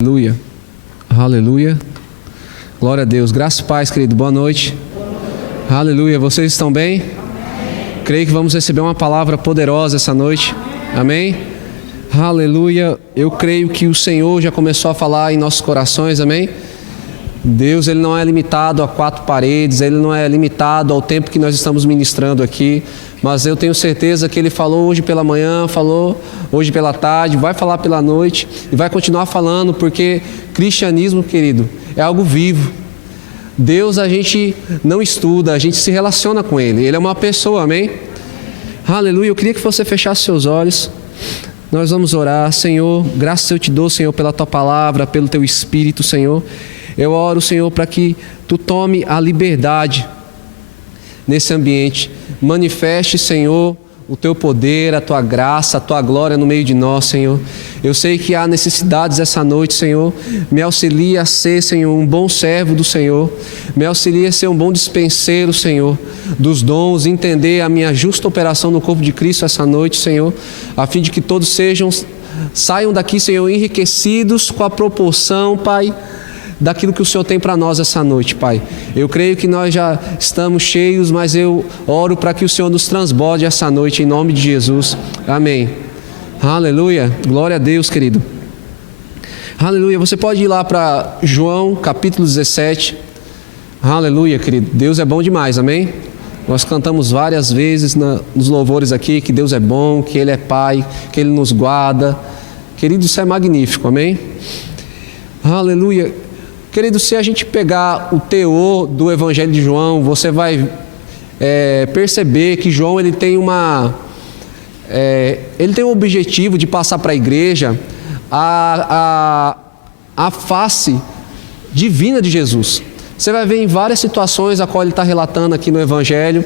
Aleluia, aleluia, glória a Deus, graça e paz, querido, boa noite. Aleluia, vocês estão bem? Creio que vamos receber uma palavra poderosa essa noite, amém? Aleluia, eu creio que o Senhor já começou a falar em nossos corações, amém? Deus, Ele não é limitado a quatro paredes, Ele não é limitado ao tempo que nós estamos ministrando aqui, mas eu tenho certeza que Ele falou hoje pela manhã, falou hoje pela tarde, vai falar pela noite e vai continuar falando, porque cristianismo, querido, é algo vivo. Deus a gente não estuda, a gente se relaciona com Ele, Ele é uma pessoa, amém? Aleluia, eu queria que você fechasse seus olhos. Nós vamos orar. Senhor, graças eu te dou, Senhor, pela Tua palavra, pelo Teu Espírito, Senhor. Eu oro, Senhor, para que Tu tome a liberdade nesse ambiente. Manifeste, Senhor, o Teu poder, a Tua graça, a Tua glória no meio de nós, Senhor. Eu sei que há necessidades essa noite, Senhor. Me auxilia a ser, Senhor, um bom servo do Senhor. Me auxilia a ser um bom dispenseiro, Senhor, dos dons, entender a minha justa operação no corpo de Cristo essa noite, Senhor, a fim de que todos saiam daqui, Senhor, enriquecidos com a proporção, Pai, daquilo que o Senhor tem para nós essa noite, Pai. Eu creio que nós já estamos cheios, mas eu oro para que o Senhor nos transborde essa noite, em nome de Jesus. Amém. Aleluia. Glória a Deus, querido. Aleluia. Você pode ir lá para João, capítulo 17. Aleluia, querido. Deus é bom demais, amém? Nós cantamos várias vezes nos louvores aqui que Deus é bom, que Ele é Pai, que Ele nos guarda. Querido, isso é magnífico, amém? Aleluia. Querido, se a gente pegar o teor do Evangelho de João, você vai perceber que João ele tem um objetivo de passar para a igreja a face divina de Jesus. Você vai ver em várias situações a qual ele está relatando aqui no Evangelho.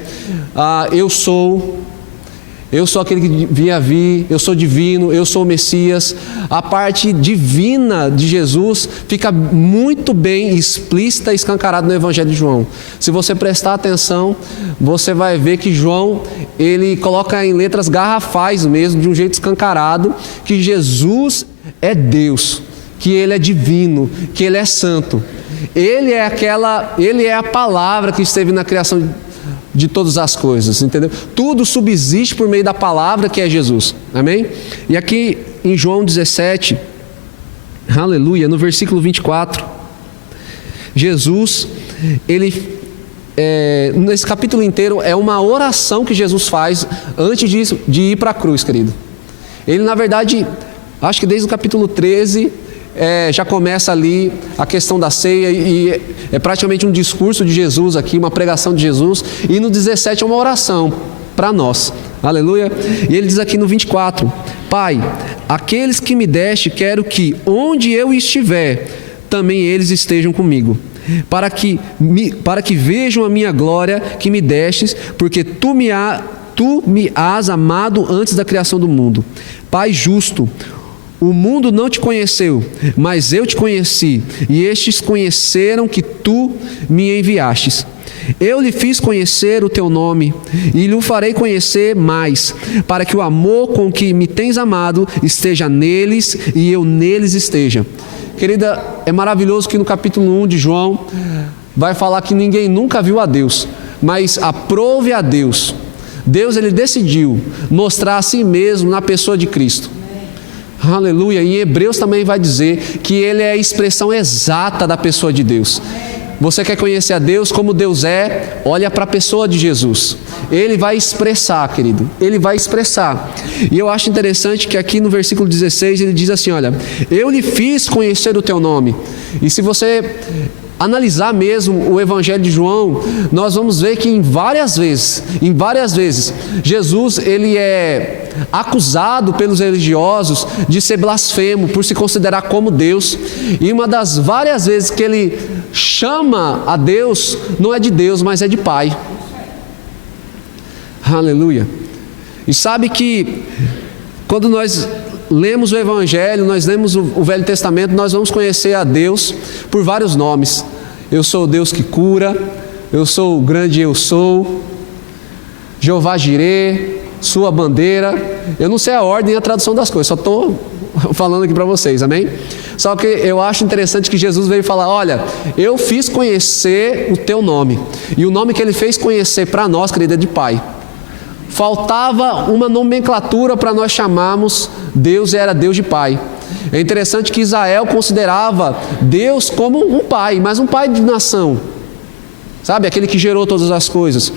Eu sou aquele que devia vir, eu sou divino, eu sou o Messias. A parte divina de Jesus fica muito bem explícita e escancarada no Evangelho de João. Se você prestar atenção, você vai ver que João, ele coloca em letras garrafais mesmo, de um jeito escancarado, que Jesus é Deus, que Ele é divino, que Ele é santo. Ele é a palavra que esteve na criação de todas as coisas, entendeu? Tudo subsiste por meio da palavra que é Jesus, amém? E aqui em João 17, aleluia, no versículo 24, Jesus, nesse capítulo inteiro, é uma oração que Jesus faz antes de ir para a cruz, querido. Ele, na verdade, acho que desde o capítulo 13, já começa ali a questão da ceia e é praticamente um discurso de Jesus aqui, uma pregação de Jesus, e no 17 é uma oração para nós, aleluia. E ele diz aqui no 24: Pai, aqueles que me deste, quero que onde eu estiver, também eles estejam comigo, para que vejam a minha glória que me destes, porque tu me has amado antes da criação do mundo. Pai justo, o mundo não te conheceu, mas eu te conheci, e estes conheceram que tu me enviastes. Eu lhe fiz conhecer o teu nome, e lhe o farei conhecer mais, para que o amor com que me tens amado esteja neles, e eu neles esteja. Querida, é maravilhoso que no capítulo 1 de João, vai falar que ninguém nunca viu a Deus, mas aprove a Deus. Deus, ele decidiu mostrar a si mesmo na pessoa de Cristo. Aleluia. Em Hebreus também vai dizer que Ele é a expressão exata da pessoa de Deus. Você quer conhecer a Deus como Deus é? Olha para a pessoa de Jesus. Ele vai expressar, querido. Ele vai expressar. E eu acho interessante que aqui no versículo 16 ele diz assim, olha, eu lhe fiz conhecer o teu nome. E se você analisar mesmo o Evangelho de João, nós vamos ver que em várias vezes, Jesus ele é acusado pelos religiosos de ser blasfemo, por se considerar como Deus. E uma das várias vezes que ele chama a Deus, não é de Deus, mas é de Pai. Aleluia. E sabe que quando nós lemos o Evangelho, nós lemos o Velho Testamento, nós vamos conhecer a Deus por vários nomes. Eu sou o Deus que cura, eu sou o grande eu sou, Jeová Jirê, sua bandeira. Eu não sei a ordem e a tradução das coisas, só estou falando aqui para vocês, amém? Só que eu acho interessante que Jesus veio falar: olha, eu fiz conhecer o teu nome. E o nome que ele fez conhecer para nós, querida, é de Pai. Faltava uma nomenclatura para nós chamarmos Deus, e era Deus de Pai. É interessante que Israel considerava Deus como um pai, mas um pai de nação. Sabe, aquele que gerou todas as coisas.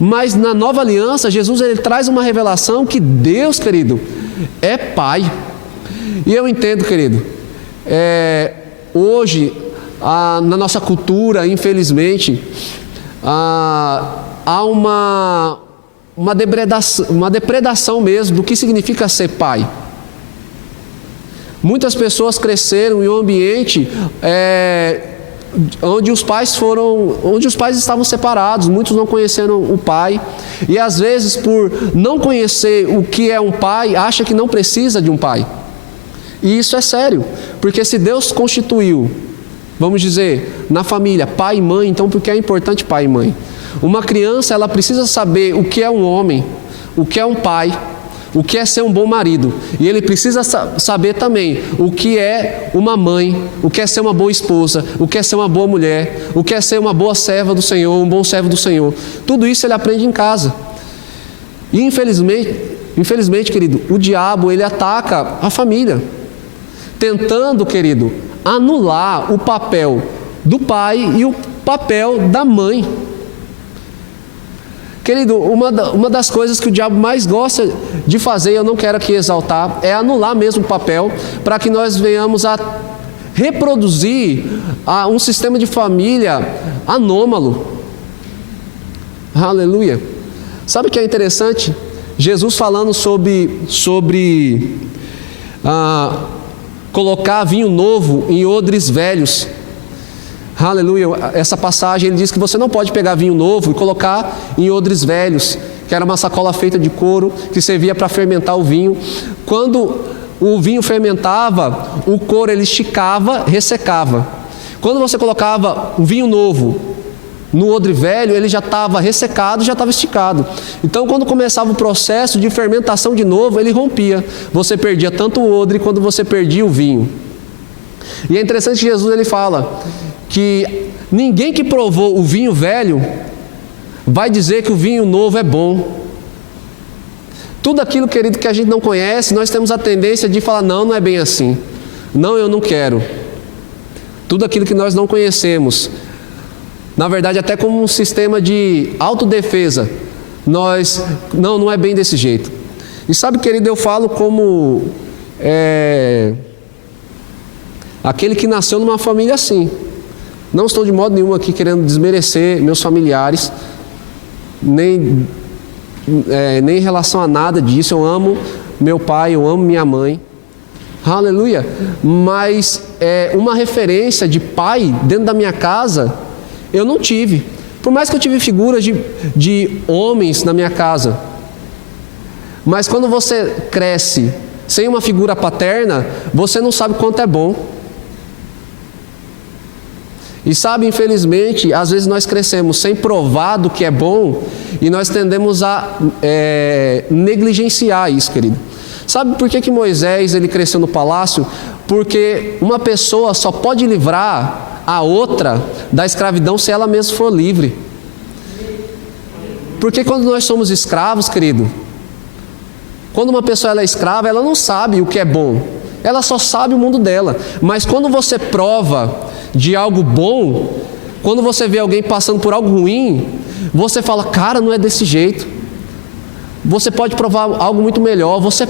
Mas na nova aliança, Jesus ele traz uma revelação que Deus, querido, é Pai. E eu entendo, querido, hoje, na nossa cultura, infelizmente, há uma depredação mesmo do que significa ser pai. Muitas pessoas cresceram em um ambiente onde os pais estavam separados, muitos não conheceram o pai, e às vezes por não conhecer o que é um pai, acha que não precisa de um pai. E isso é sério, porque se Deus constituiu, vamos dizer, na família, pai e mãe, então por que é importante pai e mãe? Uma criança, ela precisa saber o que é um homem, o que é um pai, o que é ser um bom marido. E ele precisa saber também o que é uma mãe, o que é ser uma boa esposa, o que é ser uma boa mulher, o que é ser uma boa serva do Senhor, um bom servo do Senhor. Tudo isso ele aprende em casa. E infelizmente, querido, o diabo ele ataca a família, tentando, querido, anular o papel do pai e o papel da mãe. Querido, uma das coisas que o diabo mais gosta de fazer, eu não quero aqui exaltar, é anular mesmo o papel, para que nós venhamos a reproduzir um sistema de família anômalo. Aleluia. Sabe o que é interessante? Jesus falando sobre colocar vinho novo em odres velhos. Aleluia, essa passagem ele diz que você não pode pegar vinho novo e colocar em odres velhos, que era uma sacola feita de couro que servia para fermentar o vinho. Quando o vinho fermentava, o couro ele esticava, ressecava. Quando você colocava um vinho novo no odre velho, ele já estava ressecado, já estava esticado. Então quando começava o processo de fermentação de novo, ele rompia. Você perdia tanto o odre quanto você perdia o vinho. E é interessante que Jesus ele fala que ninguém que provou o vinho velho vai dizer que o vinho novo é bom. Tudo aquilo, querido, que a gente não conhece, nós temos a tendência de falar: não é bem assim, não, eu não quero. Tudo aquilo que nós não conhecemos, na verdade até como um sistema de autodefesa, não é bem desse jeito. E sabe, querido, eu falo como aquele que nasceu numa família assim. Não estou de modo nenhum aqui querendo desmerecer meus familiares, nem em relação a nada disso. Eu amo meu pai, eu amo minha mãe. Aleluia. Mas uma referência de pai dentro da minha casa, eu não tive. Por mais que eu tive figuras de homens na minha casa. Mas quando você cresce sem uma figura paterna, você não sabe quanto é bom. E sabe, infelizmente, às vezes nós crescemos sem provar do que é bom e nós tendemos a negligenciar isso, querido. Sabe por que Moisés ele cresceu no palácio? Porque uma pessoa só pode livrar a outra da escravidão se ela mesma for livre. Porque quando nós somos escravos, querido, quando uma pessoa ela é escrava, ela não sabe o que é bom. Ela só sabe o mundo dela. Mas quando você prova de algo bom, quando você vê alguém passando por algo ruim, você fala: cara, não é desse jeito. Você pode provar algo muito melhor, você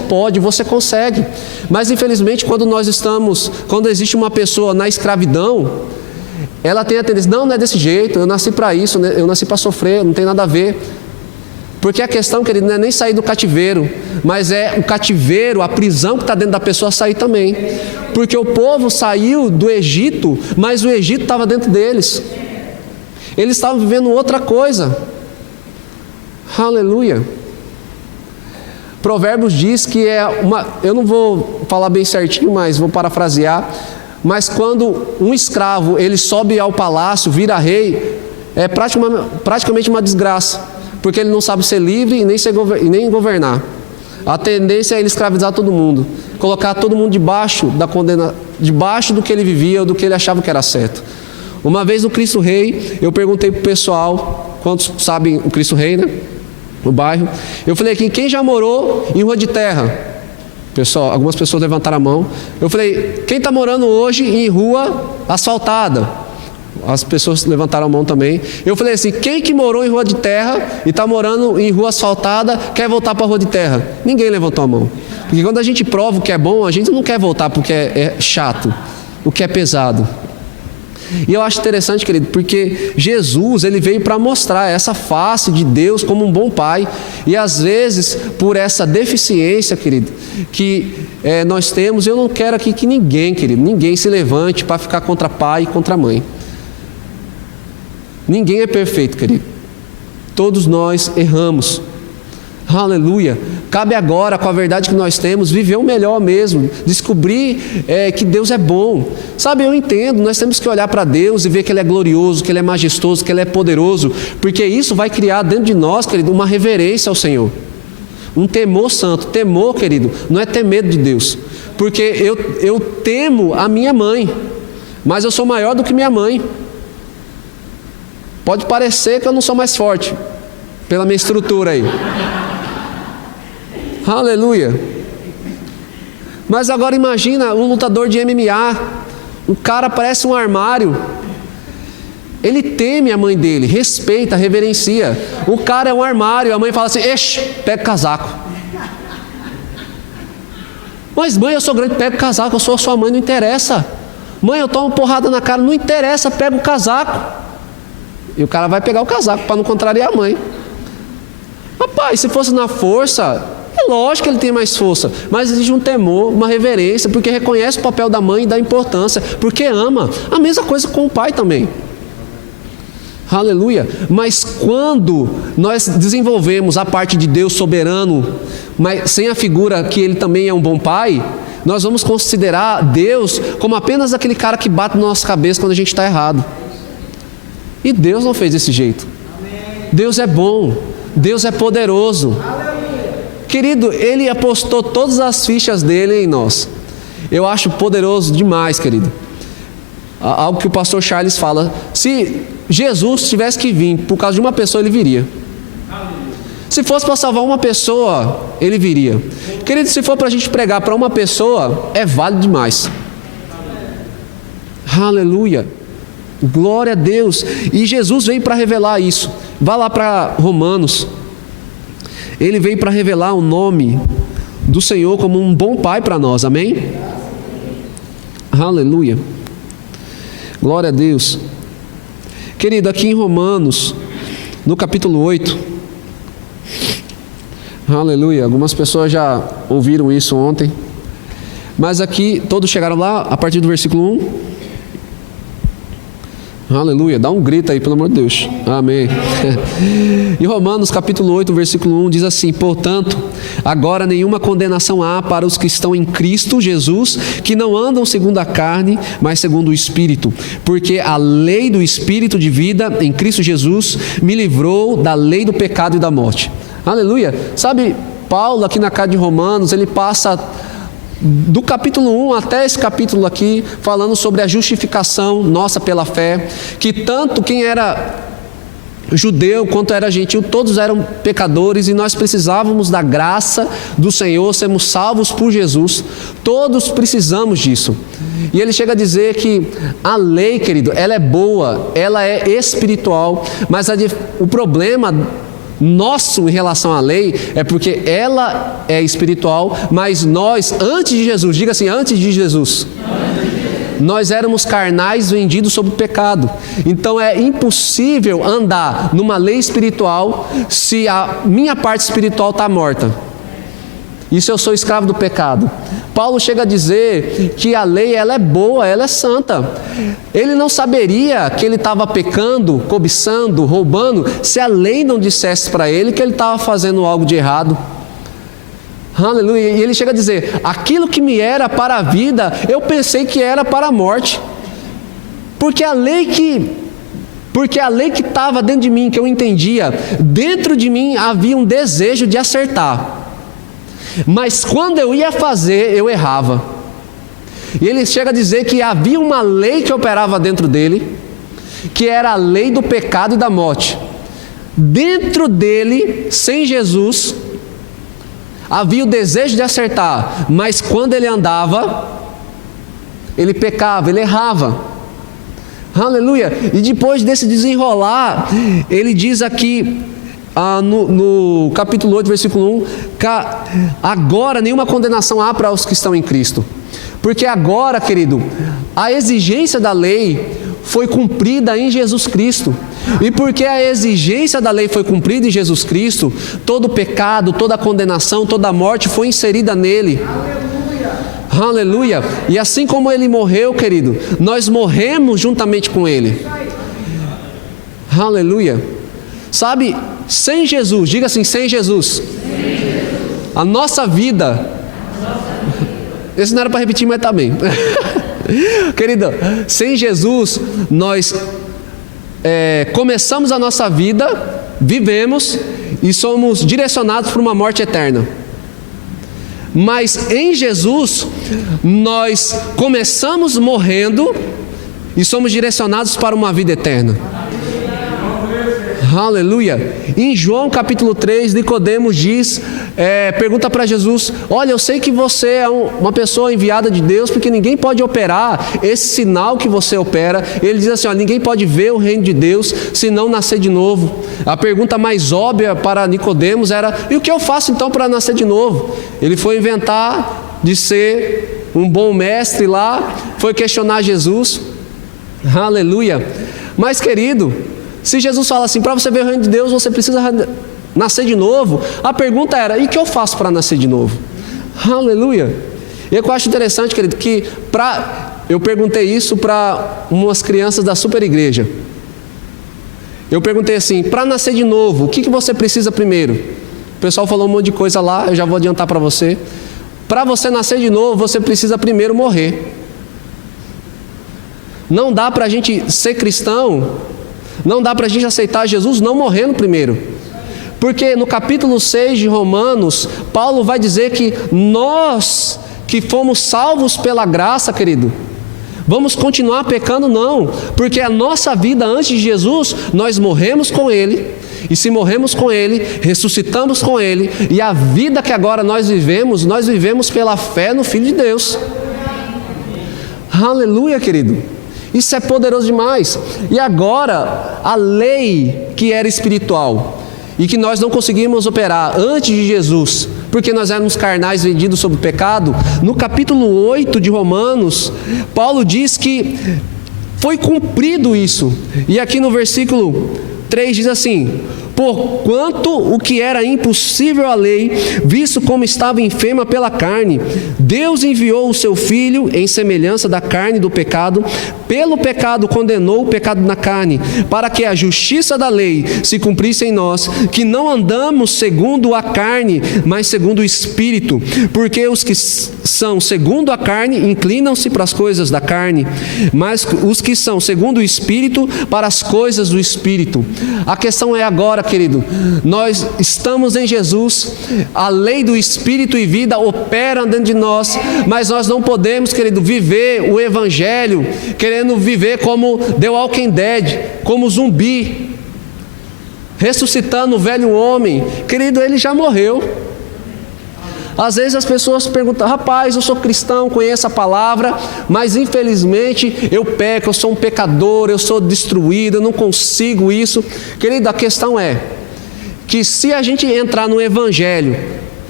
consegue. Mas infelizmente quando existe uma pessoa na escravidão, ela tem a tendência: não é desse jeito, eu nasci para isso, eu nasci para sofrer, não tem nada a ver. Porque a questão, querido, não é nem sair do cativeiro, mas é o cativeiro, a prisão que está dentro da pessoa sair também. Porque o povo saiu do Egito, mas o Egito estava dentro deles. Eles estavam vivendo outra coisa. Aleluia. Provérbios diz que eu não vou falar bem certinho, mas vou parafrasear. Mas quando um escravo ele sobe ao palácio, vira rei, é praticamente uma desgraça. Porque ele não sabe ser livre e nem governar. a tendência é ele escravizar todo mundo, colocar todo mundo debaixo debaixo do que ele vivia ou do que ele achava que era certo. Uma vez no Cristo Rei, eu perguntei para o pessoal, quantos sabem o Cristo Rei, né? No bairro. Eu falei aqui, quem já morou em rua de terra? Pessoal, algumas pessoas levantaram a mão. Eu falei, quem está morando hoje em rua asfaltada? As pessoas levantaram a mão também. Eu falei assim, quem que morou em rua de terra e está morando em rua asfaltada, quer voltar para a rua de terra? Ninguém levantou a mão. Porque quando a gente prova o que é bom, a gente não quer voltar porque é chato, o que é pesado. E eu acho interessante, querido, porque Jesus, ele veio para mostrar essa face de Deus como um bom pai. E às vezes, por essa deficiência, querido, que nós temos, eu não quero aqui que ninguém, querido, ninguém se levante para ficar contra pai e contra mãe. Ninguém é perfeito, querido. Todos nós erramos. Aleluia. Cabe agora, com a verdade que nós temos, viver o melhor mesmo. Descobrir que Deus é bom. Sabe, eu entendo, nós temos que olhar para Deus e ver que Ele é glorioso, que Ele é majestoso, que Ele é poderoso. Porque isso vai criar dentro de nós, querido, uma reverência ao Senhor. Um temor santo. Temor, querido, não é ter medo de Deus. Porque eu temo a minha mãe, mas eu sou maior do que minha mãe. Pode parecer que eu não sou mais forte, pela minha estrutura aí. Aleluia. Mas agora imagina um lutador de MMA. O cara parece um armário. Ele teme a mãe dele, respeita, reverencia. O cara é um armário. A mãe fala assim, eixe, pega o casaco. Mas mãe, eu sou grande, pega o casaco. Eu sou a sua mãe, não interessa. Mãe, eu tomo porrada na cara, não interessa, pega o casaco. E o cara vai pegar o casaco para não contrariar a mãe. Rapaz, se fosse na força, é lógico que ele tem mais força, mas existe um temor, uma reverência, porque reconhece o papel da mãe e dá importância, porque ama. A mesma coisa com o pai também. Aleluia. Mas quando nós desenvolvemos a parte de Deus soberano, mas sem a figura que Ele também é um bom pai, nós vamos considerar Deus como apenas aquele cara que bate na nossa cabeça quando a gente está errado. E Deus não fez desse jeito. Deus é bom, Deus é poderoso. Querido, Ele apostou todas as fichas dele em nós. Eu acho poderoso demais, querido. Algo que o pastor Charles fala: se Jesus tivesse que vir por causa de uma pessoa, Ele viria. Se fosse para salvar uma pessoa, Ele viria. Querido, se for para a gente pregar para uma pessoa, é válido demais. Aleluia. Glória a Deus. E Jesus veio para revelar isso. Vá lá para Romanos. Ele veio para revelar o nome do Senhor como um bom pai para nós, amém? Aleluia. Glória a Deus. Querido, aqui em Romanos, no capítulo 8, aleluia, algumas pessoas já ouviram isso ontem, mas aqui, todos chegaram lá a partir do versículo 1. Aleluia, dá um grito aí, pelo amor de Deus, amém. Em Romanos capítulo 8, versículo 1 diz assim: portanto, agora nenhuma condenação há para os que estão em Cristo Jesus, que não andam segundo a carne, mas segundo o Espírito, porque a lei do Espírito de vida em Cristo Jesus me livrou da lei do pecado e da morte. Aleluia. Sabe, Paulo aqui na carta de Romanos, ele passa do capítulo 1 até esse capítulo aqui, falando sobre a justificação nossa pela fé, que tanto quem era judeu quanto era gentil, todos eram pecadores e nós precisávamos da graça do Senhor, sermos salvos por Jesus. Todos precisamos disso. E ele chega a dizer que a lei, querido, ela é boa, ela é espiritual, mas o problema nosso em relação à lei é porque ela é espiritual, mas nós, antes de Jesus, diga assim, antes de Jesus, nós éramos carnais vendidos sob o pecado. Então é impossível andar numa lei espiritual se a minha parte espiritual está morta. E se eu sou escravo do pecado? Paulo chega a dizer que a lei ela é boa, ela é santa. Ele não saberia que ele estava pecando, cobiçando, roubando, se a lei não dissesse para ele que ele estava fazendo algo de errado. Aleluia. E ele chega a dizer: aquilo que me era para a vida, eu pensei que era para a morte. Porque a lei que estava dentro de mim, que eu entendia, dentro de mim havia um desejo de acertar. mas quando eu ia fazer, eu errava. E ele chega a dizer que havia uma lei que operava dentro dele, que era a lei do pecado e da morte. Dentro dele, sem Jesus, havia o desejo de acertar, mas quando ele andava, ele pecava, ele errava. Aleluia! E depois desse desenrolar, ele diz aqui, no capítulo 8, versículo 1, agora nenhuma condenação há para os que estão em Cristo. Porque agora, querido, a exigência da lei foi cumprida em Jesus Cristo. E porque a exigência da lei foi cumprida em Jesus Cristo, todo o pecado, toda a condenação, toda a morte foi inserida nele. Aleluia! E assim como ele morreu, querido, nós morremos juntamente com ele. Aleluia! Sabe, sem Jesus, diga assim, sem Jesus, a nossa vida, esse não era para repetir, mas está bem. Querido, sem Jesus, nós começamos a nossa vida, vivemos e somos direcionados para uma morte eterna. Mas em Jesus, nós começamos morrendo e somos direcionados para uma vida eterna. Aleluia! Em João capítulo 3, Nicodemos diz, pergunta para Jesus: olha, eu sei que você é uma pessoa enviada de Deus, porque ninguém pode operar esse sinal que você opera. Ele diz assim, ninguém pode ver o reino de Deus se não nascer de novo. A pergunta mais óbvia para Nicodemos era: e o que eu faço então para nascer de novo? Ele foi inventar de ser um bom mestre lá, foi questionar Jesus. Aleluia! Mas, querido, se Jesus fala assim, para você ver o reino de Deus, você precisa nascer de novo. A pergunta era, e o que eu faço para nascer de novo? Aleluia! E eu acho interessante, querido, que eu perguntei isso para umas crianças da super igreja. Eu perguntei assim, para nascer de novo, o que você precisa primeiro? O pessoal falou um monte de coisa lá, eu já vou adiantar para você. Para você nascer de novo, você precisa primeiro morrer. Não dá para a gente ser cristão, não dá para a gente aceitar Jesus não morrendo primeiro. Porque no capítulo 6 de Romanos, Paulo vai dizer que nós que fomos salvos pela graça, querido, vamos continuar pecando? Não, porque a nossa vida antes de Jesus, nós morremos com Ele, e se morremos com Ele, ressuscitamos com Ele, e a vida que agora nós vivemos pela fé no Filho de Deus. Aleluia, querido! Isso é poderoso demais. E agora, a lei que era espiritual e que nós não conseguimos operar antes de Jesus, porque nós éramos carnais vendidos sob o pecado, no capítulo 8 de Romanos, Paulo diz que foi cumprido isso. E aqui no versículo 3 diz assim: porquanto o que era impossível à lei, visto como estava enferma pela carne, Deus enviou o seu Filho em semelhança da carne do pecado, pelo pecado condenou o pecado na carne, para que a justiça da lei se cumprisse em nós, que não andamos segundo a carne, mas segundo o Espírito, porque os que são segundo a carne inclinam-se para as coisas da carne, mas os que são segundo o Espírito para as coisas do Espírito. A questão é agora, querido, nós estamos em Jesus, a lei do Espírito e vida opera dentro de nós, mas nós não podemos, querido, viver o Evangelho querendo viver como The Walking Dead, como zumbi, ressuscitando o velho homem. Querido, ele já morreu. Às vezes as pessoas perguntam: rapaz, eu sou cristão, conheço a palavra, mas infelizmente eu peco, eu sou um pecador, eu sou destruído, eu não consigo isso. Querido, a questão é que se a gente entrar no Evangelho,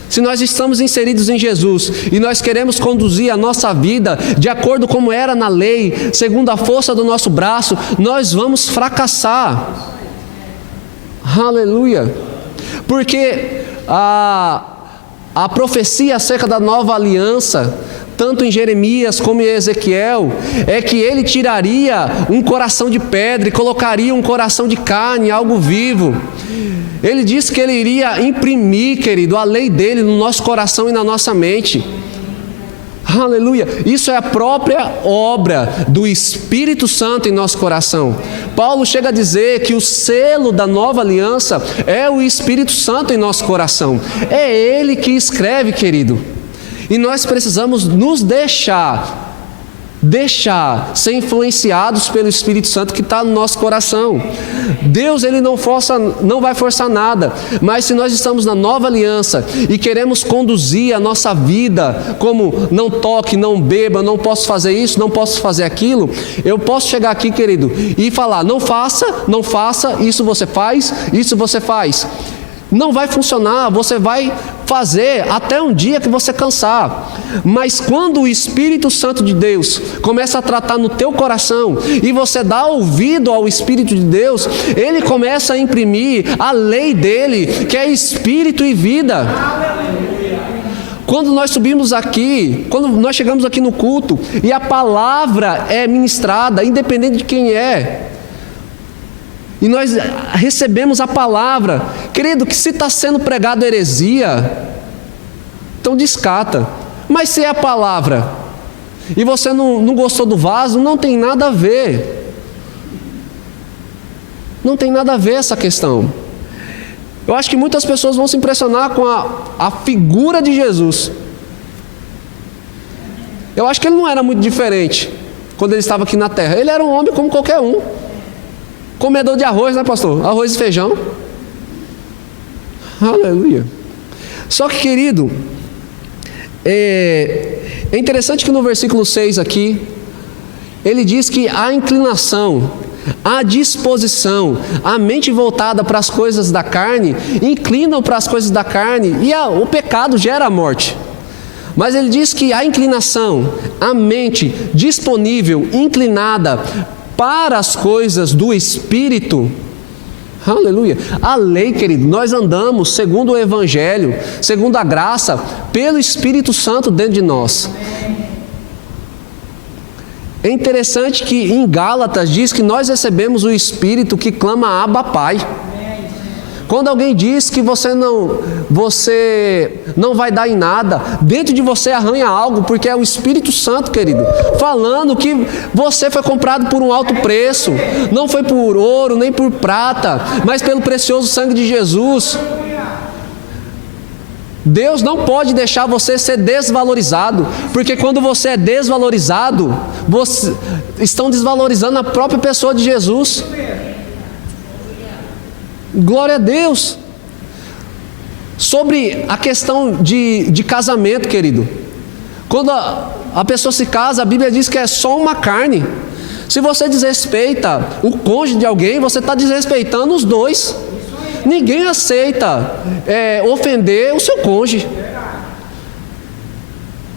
se nós estamos inseridos em Jesus e nós queremos conduzir a nossa vida de acordo como era na lei, segundo a força do nosso braço, nós vamos fracassar. Aleluia! Porque a profecia acerca da nova aliança, tanto em Jeremias como em Ezequiel, é que ele tiraria um coração de pedra e colocaria um coração de carne, algo vivo. Ele disse que ele iria imprimir, querido, a lei dele no nosso coração e na nossa mente. Aleluia! Isso é a própria obra do Espírito Santo em nosso coração. Paulo chega a dizer que o selo da nova aliança é o Espírito Santo em nosso coração. É Ele que escreve, querido. E nós precisamos nos deixar ser influenciados pelo Espírito Santo que está no nosso coração. Deus, Ele não vai forçar nada, mas se nós estamos na nova aliança e queremos conduzir a nossa vida como não toque, não beba, não posso fazer isso, não posso fazer aquilo, eu posso chegar aqui, querido, e falar, não faça, isso você faz, isso você faz. Não vai funcionar, você vai fazer até um dia que você cansar. Mas quando o Espírito Santo de Deus começa a tratar no teu coração e você dá ouvido ao Espírito de Deus, Ele começa a imprimir a lei dele, que é Espírito e vida. Quando nós subimos aqui, quando nós chegamos aqui no culto e a palavra é ministrada, independente de quem é, e nós recebemos a palavra, querido, que se está sendo pregado heresia, então descarta. Mas se é a palavra e você não gostou do vaso, não tem nada a ver. Não tem nada a ver essa questão. Eu acho que muitas pessoas vão se impressionar com a figura de Jesus. Eu acho que ele não era muito diferente quando ele estava aqui na terra. Ele era um homem como qualquer um. Comedor de arroz, né, pastor? Arroz e feijão. Aleluia. Só que, querido, é interessante que no versículo 6 aqui, ele diz que a inclinação, a disposição, a mente voltada para as coisas da carne, inclinam para as coisas da carne, e o pecado gera a morte. Mas ele diz que a inclinação, a mente disponível, inclinada para as coisas do Espírito, aleluia, a lei, querido, nós andamos segundo o Evangelho, segundo a graça, pelo Espírito Santo dentro de nós. É interessante que em Gálatas diz que nós recebemos o Espírito que clama Abba Pai. Quando alguém diz que você não vai dar em nada, dentro de você arranha algo, porque é o Espírito Santo, querido, falando que você foi comprado por um alto preço, não foi por ouro, nem por prata, mas pelo precioso sangue de Jesus. Deus não pode deixar você ser desvalorizado, porque quando você é desvalorizado, estão desvalorizando a própria pessoa de Jesus. Glória a Deus. Sobre a questão de casamento, querido, quando a pessoa se casa, a Bíblia diz que é só uma carne. Se você desrespeita o cônjuge de alguém, você está desrespeitando os dois. Ninguém aceita ofender o seu cônjuge.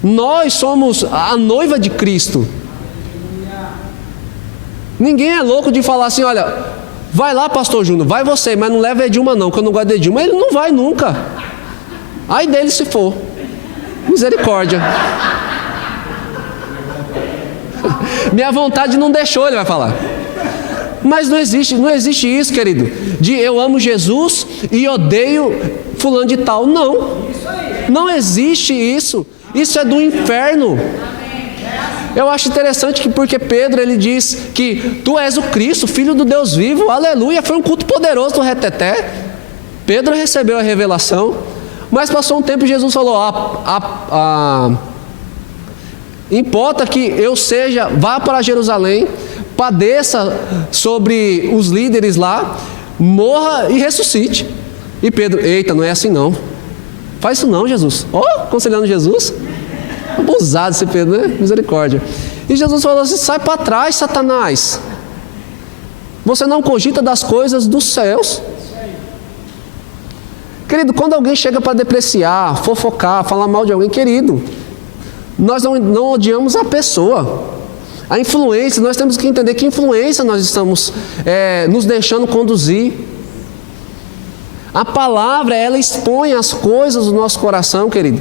Nós somos a noiva de Cristo. Ninguém é louco de falar assim, olha, vai lá, pastor Júnior, vai você, mas não leva Edilma não, que eu não gosto de Edilma. Ele não vai nunca. Ai dele se for. Misericórdia. Minha vontade não deixou, ele vai falar. Mas não existe isso, querido, de eu amo Jesus e odeio fulano de tal. Não existe isso. Isso é do inferno. Eu acho interessante que porque Pedro, ele diz que tu és o Cristo, Filho do Deus vivo, aleluia, foi um culto poderoso do reteté. Pedro recebeu a revelação, mas passou um tempo e Jesus falou, importa que eu vá para Jerusalém, padeça sobre os líderes lá, morra e ressuscite. E Pedro, eita, não é assim não, faz isso não, Jesus. Aconselhando Jesus. Abusado esse Pedro, né? Misericórdia. E Jesus falou assim, sai para trás, Satanás. Você não cogita das coisas dos céus. Querido, quando alguém chega para depreciar, fofocar, falar mal de alguém, querido, nós não odiamos a pessoa. A influência, nós temos que entender que influência nós estamos nos deixando conduzir. A palavra, ela expõe as coisas do nosso coração, querido.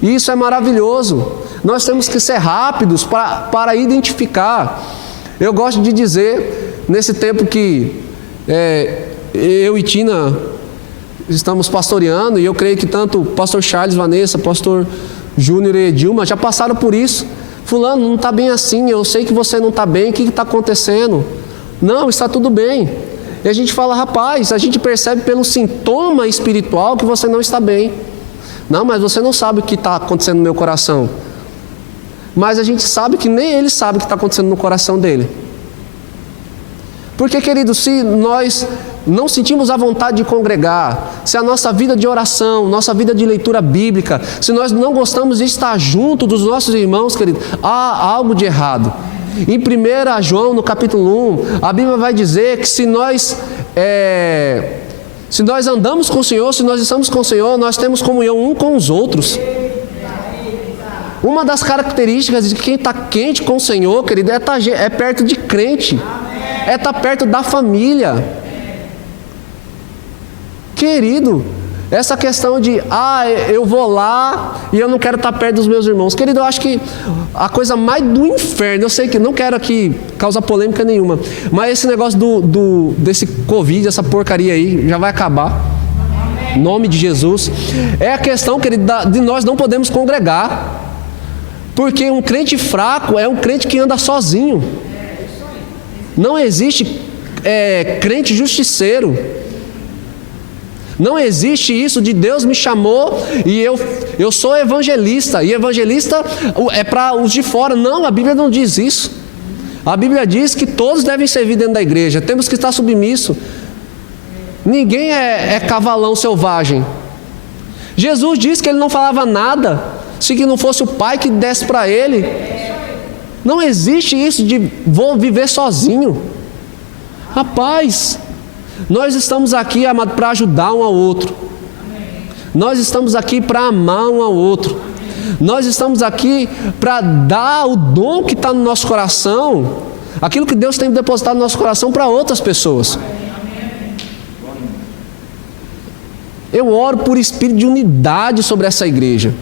E isso é maravilhoso. Nós temos que ser rápidos para identificar. Eu gosto de dizer, nesse tempo que eu e Tina estamos pastoreando, e eu creio que tanto o pastor Charles, Vanessa, pastor Júnior e Edilma já passaram por isso. Fulano, não está bem assim, eu sei que você não está bem, o que está acontecendo? Não, está tudo bem. E a gente fala, rapaz, a gente percebe pelo sintoma espiritual que você não está bem. Não, mas você não sabe o que está acontecendo no meu coração. Mas a gente sabe que nem ele sabe o que está acontecendo no coração dele. Porque, querido, se nós não sentimos a vontade de congregar, se a nossa vida de oração, nossa vida de leitura bíblica, se nós não gostamos de estar junto dos nossos irmãos, querido, há algo de errado. Em 1 João, no capítulo 1, a Bíblia vai dizer que se nós andamos com o Senhor, se nós estamos com o Senhor, nós temos comunhão um com os outros. Uma das características de quem está quente com o Senhor, querido, é perto de crente, é estar perto da família. Querido, essa questão de, eu vou lá e eu não quero estar perto dos meus irmãos. Querido, eu acho que a coisa mais do inferno, eu sei que não quero aqui causar polêmica nenhuma, mas esse negócio desse Covid, essa porcaria aí, já vai acabar. Em nome de Jesus. É a questão, querido, de nós não podemos congregar. Porque um crente fraco é um crente que anda sozinho. Não existe crente justiceiro. Não existe isso de Deus me chamou e eu sou evangelista. E evangelista é para os de fora. Não, a Bíblia não diz isso. A Bíblia diz que todos devem servir dentro da igreja. Temos que estar submissos. Ninguém é cavalão selvagem. Jesus disse que ele não falava nada se que não fosse o Pai que desse para ele. Não existe isso de vou viver sozinho. Rapaz, nós estamos aqui, amado, para ajudar um ao outro. Nós estamos aqui para amar um ao outro. Nós estamos aqui para dar o dom que está no nosso coração, aquilo que Deus tem depositado no nosso coração para outras pessoas. Eu oro por espírito de unidade sobre essa igreja.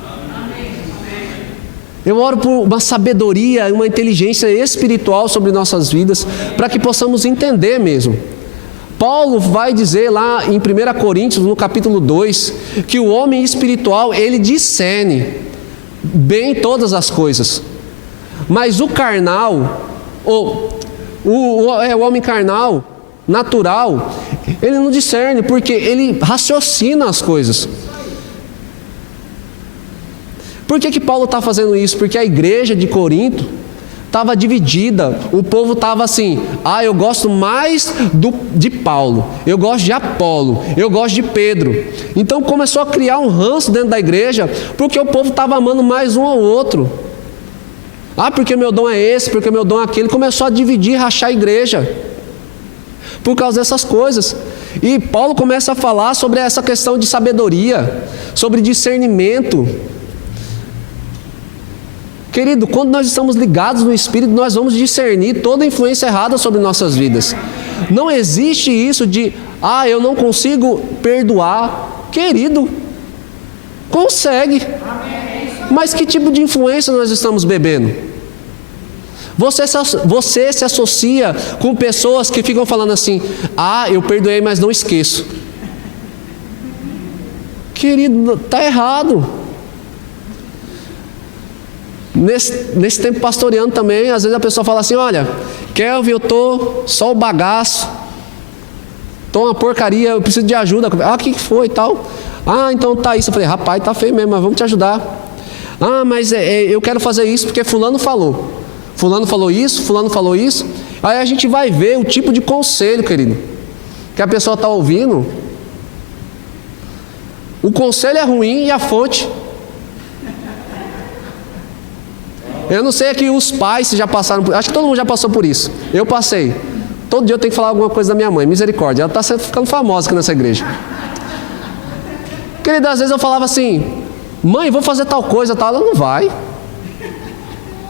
Eu oro por uma sabedoria, uma inteligência espiritual sobre nossas vidas, para que possamos entender mesmo. Paulo vai dizer lá em 1 Coríntios, no capítulo 2, que o homem espiritual, ele discerne bem todas as coisas. Mas o carnal, o homem carnal, natural, ele não discerne, porque ele raciocina as coisas. Por que Paulo está fazendo isso? Porque a igreja de Corinto estava dividida. O povo estava assim, eu gosto mais de Paulo, eu gosto de Apolo, eu gosto de Pedro. Então começou a criar um ranço dentro da igreja, porque o povo estava amando mais um ao outro. Porque meu dom é esse, porque meu dom é aquele. Começou a dividir, rachar a igreja, por causa dessas coisas. E Paulo começa a falar sobre essa questão de sabedoria, sobre discernimento. Querido, quando nós estamos ligados no Espírito, nós vamos discernir toda influência errada sobre nossas vidas. Não existe isso de, eu não consigo perdoar. Querido, consegue. Mas que tipo de influência nós estamos bebendo? Você se associa com pessoas que ficam falando assim, eu perdoei, mas não esqueço. Querido, está errado. Nesse tempo pastoreando também, às vezes a pessoa fala assim, olha, Kelvin, eu estou só o bagaço, estou uma porcaria, eu preciso de ajuda. O que foi e tal? Então tá isso. Eu falei, rapaz, tá feio mesmo, mas vamos te ajudar. Mas eu quero fazer isso porque fulano falou. Fulano falou isso, fulano falou isso. Aí a gente vai ver o tipo de conselho, querido, que a pessoa está ouvindo. O conselho é ruim e a fonte. Eu não sei aqui os pais se já passaram por... Acho que todo mundo já passou por isso. Eu passei. Todo dia eu tenho que falar alguma coisa da minha mãe. Misericórdia. Ela está ficando famosa aqui nessa igreja. Querida, às vezes eu falava assim, mãe, vou fazer tal coisa, tal. Ela não vai.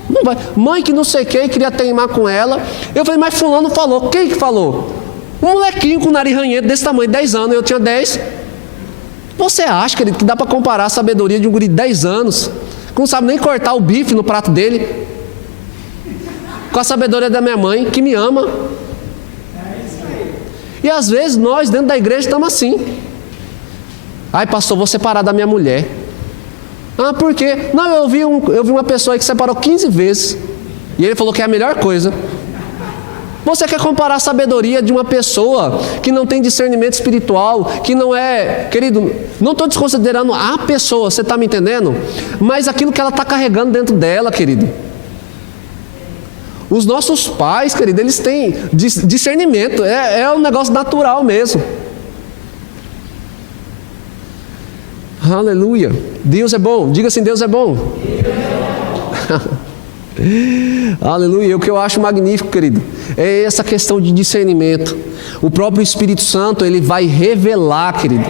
Não vai. Mãe que não sei quem, queria teimar com ela. Eu falei, mas fulano falou. Quem que falou? Um molequinho com o nariz ranhento desse tamanho, 10 anos. Eu tinha 10. Você acha, querido, que dá para comparar a sabedoria de um guri de 10 anos... que não sabe nem cortar o bife no prato dele, com a sabedoria da minha mãe, que me ama? E às vezes nós dentro da igreja estamos assim. Pastor, vou separar da minha mulher. Ah, por quê? Não, eu vi uma pessoa aí que separou 15 vezes. E ele falou que é a melhor coisa. Você quer comparar a sabedoria de uma pessoa que não tem discernimento espiritual, que não é... Querido, não estou desconsiderando a pessoa, você está me entendendo? Mas aquilo que ela está carregando dentro dela, querido. Os nossos pais, querido, eles têm discernimento, é um negócio natural mesmo. Aleluia. Deus é bom. Diga assim, Deus é bom. Aleluia. O que eu acho magnífico, querido, é essa questão de discernimento. O próprio Espírito Santo, ele vai revelar, querido.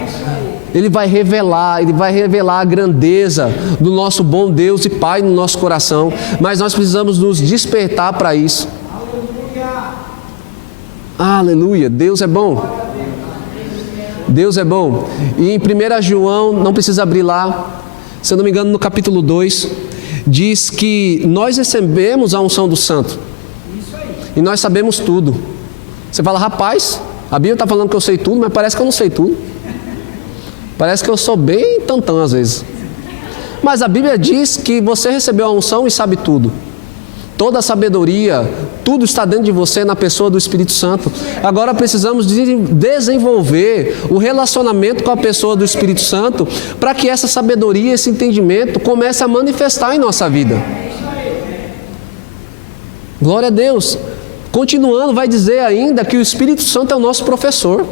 Ele vai revelar a grandeza do nosso bom Deus e Pai no nosso coração. Mas nós precisamos nos despertar para isso. Aleluia. Deus é bom. Deus é bom. E em 1 João, não precisa abrir lá, se eu não me engano, no capítulo 2, diz que nós recebemos a unção do Santo. E nós sabemos tudo. Você fala, rapaz, a Bíblia está falando que eu sei tudo, mas parece que eu não sei tudo. Parece que eu sou bem tantão às vezes. Mas a Bíblia diz que você recebeu a unção e sabe tudo. Toda a sabedoria, tudo está dentro de você na pessoa do Espírito Santo. Agora precisamos desenvolver o relacionamento com a pessoa do Espírito Santo para que essa sabedoria, esse entendimento comece a manifestar em nossa vida. Glória a Deus. Continuando, vai dizer ainda que o Espírito Santo é o nosso professor.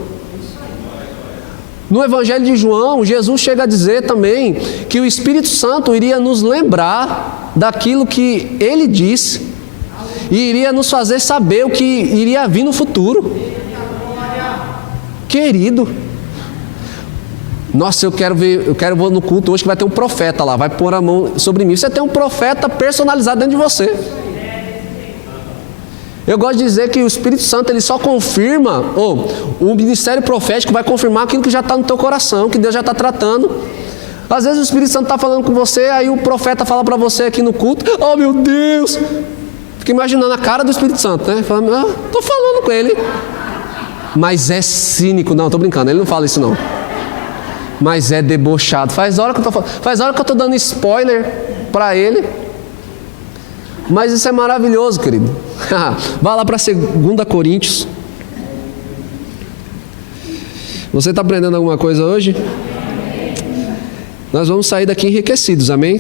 No Evangelho de João, Jesus chega a dizer também que o Espírito Santo iria nos lembrar daquilo que Ele disse e iria nos fazer saber o que iria vir no futuro. Querido, nossa, eu quero ver no culto hoje que vai ter um profeta lá, vai pôr a mão sobre mim. Você tem um profeta personalizado dentro de você. Eu gosto de dizer que o Espírito Santo, ele só confirma, o ministério profético vai confirmar aquilo que já está no teu coração, que Deus já está tratando. Às vezes o Espírito Santo está falando com você, aí o profeta fala para você aqui no culto, oh meu Deus, fica imaginando a cara do Espírito Santo, né? Falando, estou falando com ele, mas é cínico, não, estou brincando, ele não fala isso não, mas é debochado, faz hora que eu estou dando spoiler para ele. Mas isso é maravilhoso, querido. Vá lá para 2 Coríntios. Você está aprendendo alguma coisa hoje? Nós vamos sair daqui enriquecidos, amém?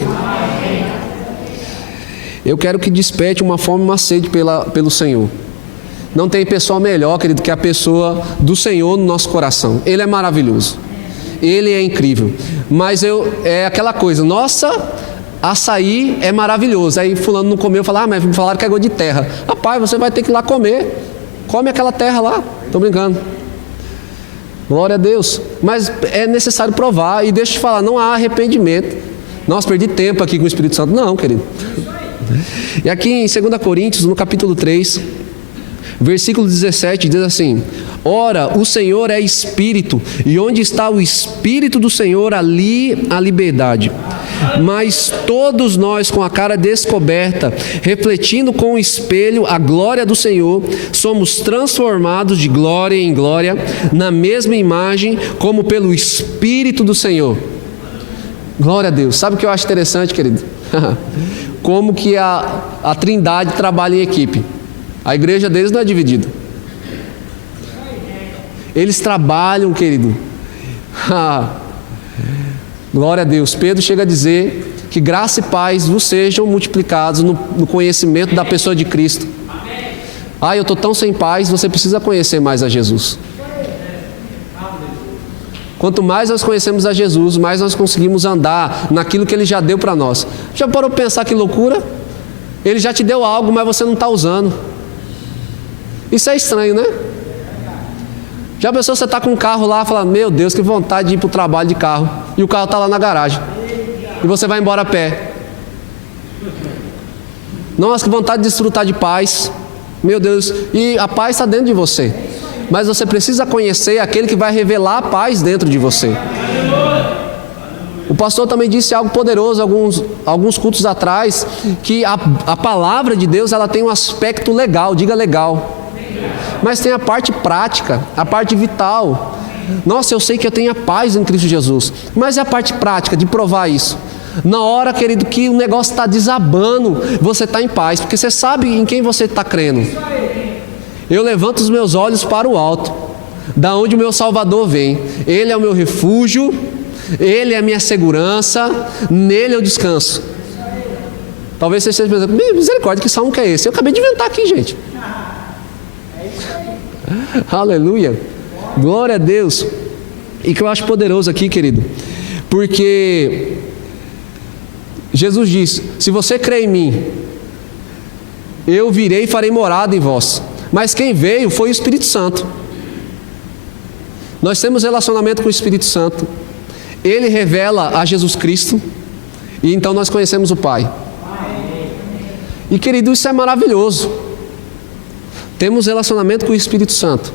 Eu quero que desperte uma fome e uma sede pelo Senhor. Não tem pessoa melhor, querido, que a pessoa do Senhor no nosso coração. Ele é maravilhoso. Ele é incrível. Mas é aquela coisa, açaí é maravilhoso. Aí fulano não comeu, fala, mas me falaram que é gosto de terra. Rapaz, você vai ter que ir lá comer. Come aquela terra lá. Estou brincando. Glória a Deus. Mas é necessário provar. E deixa eu te falar, não há arrependimento. Nossa, perdi tempo aqui com o Espírito Santo. Não, querido. E aqui em 2 Coríntios, no capítulo 3, versículo 17, diz assim: ora, o Senhor é Espírito, e onde está o Espírito do Senhor, ali a liberdade. Mas todos nós, com a cara descoberta, refletindo com o espelho a glória do Senhor, somos transformados de glória em glória, na mesma imagem, como pelo Espírito do Senhor. Glória a Deus. Sabe o que eu acho interessante, querido? Como que a Trindade trabalha em equipe. A igreja deles não é dividida. Eles trabalham, querido. Glória a Deus. Pedro chega a dizer que graça e paz vos sejam multiplicados no conhecimento da pessoa de Cristo. Eu estou tão sem paz, você precisa conhecer mais a Jesus. Quanto mais nós conhecemos a Jesus, mais nós conseguimos andar naquilo que Ele já deu para nós. Já parou para pensar que loucura? Ele já te deu algo, mas você não está usando. Isso é estranho, né? Já pensou, você está com um carro lá e fala, meu Deus, que vontade de ir para o trabalho de carro. E o carro está lá na garagem. E você vai embora a pé. Nossa, que vontade de desfrutar de paz. Meu Deus, e a paz está dentro de você. Mas você precisa conhecer aquele que vai revelar a paz dentro de você. O pastor também disse algo poderoso alguns cultos atrás, que a palavra de Deus, ela tem um aspecto legal, diga legal. Mas tem a parte prática, a parte vital. Nossa, eu sei que eu tenho a paz em Cristo Jesus. Mas é a parte prática de provar isso. Na hora, querido, que o negócio está desabando, você está em paz, porque você sabe em quem você está crendo. Eu levanto os meus olhos para o alto, da onde o meu Salvador vem. Ele é o meu refúgio, Ele é a minha segurança, nele eu descanso. Talvez você esteja pensando, misericórdia, que salmo que é esse? Eu acabei de inventar aqui, gente. Aleluia, glória a Deus. E que eu acho poderoso aqui, querido, porque Jesus diz: se você crê em mim, eu virei e farei morada em vós. Mas quem veio foi o Espírito Santo. Nós temos relacionamento com o Espírito Santo. Ele revela a Jesus Cristo, e então nós conhecemos o Pai. E querido, isso é maravilhoso. Temos relacionamento com o Espírito Santo,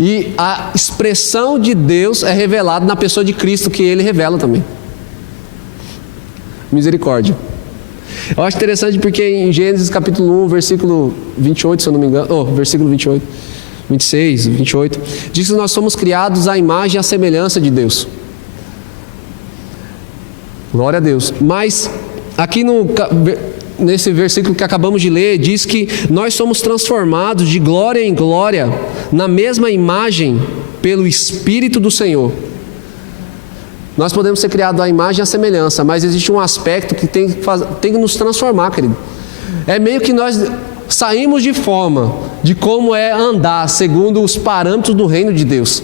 e a expressão de Deus é revelada na pessoa de Cristo, que Ele revela também. Misericórdia. Eu acho interessante porque em Gênesis capítulo 1, versículo 28, se eu não me engano, versículo 28, 26, 28, diz que nós somos criados à imagem e à semelhança de Deus. Glória a Deus. Mas aqui nesse versículo que acabamos de ler, diz que nós somos transformados de glória em glória, na mesma imagem, pelo Espírito do Senhor. Nós podemos ser criados à imagem e à semelhança, mas existe um aspecto que tem que nos transformar, querido. É meio que nós saímos de forma de como é andar segundo os parâmetros do reino de Deus.